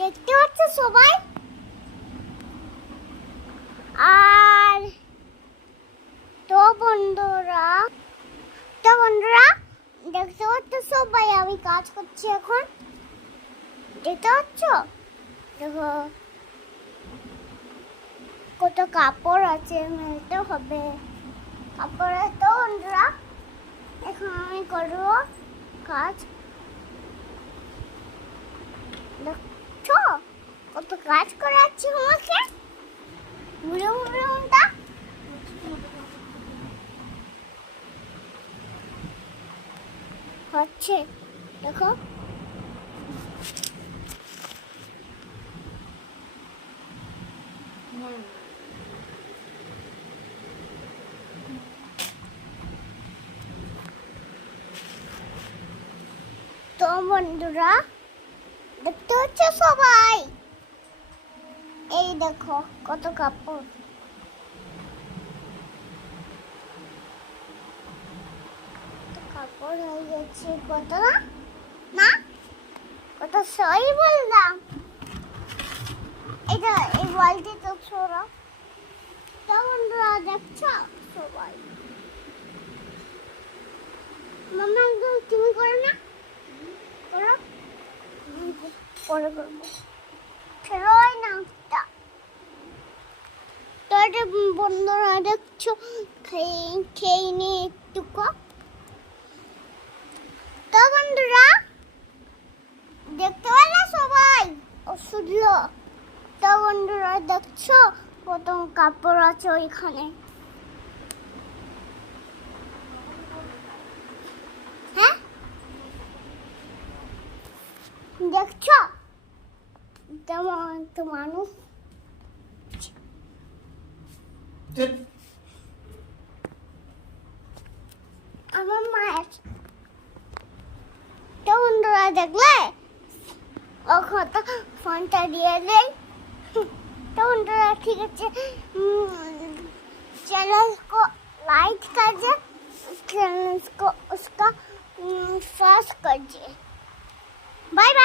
দেখতে পাচ্ছ সবাই, আর তো বন্ধুরা দেখতে পাচ্ছ সবাই আমি কাজ করছি এখন। দেখতে পাচ্ছ, দেখো কত কাপড় আছে, মেলতে হবে কাপড়ে। তো বন্ধুরা এখন আমি করবো কাজ। দেখছো কত কাজ করাচ্ছি আমাকে, বুড়ো বুড়োটা। হচ্ছে দেখো, তো বন্ধুরা দেখতে হচ্ছে সবাই, এই দেখো কত কাপড়। কাপড় হয়ে গেছে কত, না না কত সই বললাম। এটা এই বালতি তো ছোড়া। তো বন্ধুরা দেখছো সবাই, মামা একদম তুমি করো না, করো পরে করবো, ছেড়োই না। তো এটা বন্ধুরা দেখছো, খেয়ে নিয়ে একটুকু। তো বন্ধুরা দেখতে পেলে সবাই শুনলো। তো বন্ধুরা দেখছো কত কাপড় আছে ওইখানে, হ্যাঁ দেখছো, তেমন তো মানুষ। আমার মায়ের। তো বন্ধুরা দেখলে ও কত ফোনটা দিয়ে দেয়। तो बंधुरा ठीक है, चैनल को लाइक कीजिए, चैनल को उसका सब्सक्राइब कीजिए। Bye bye.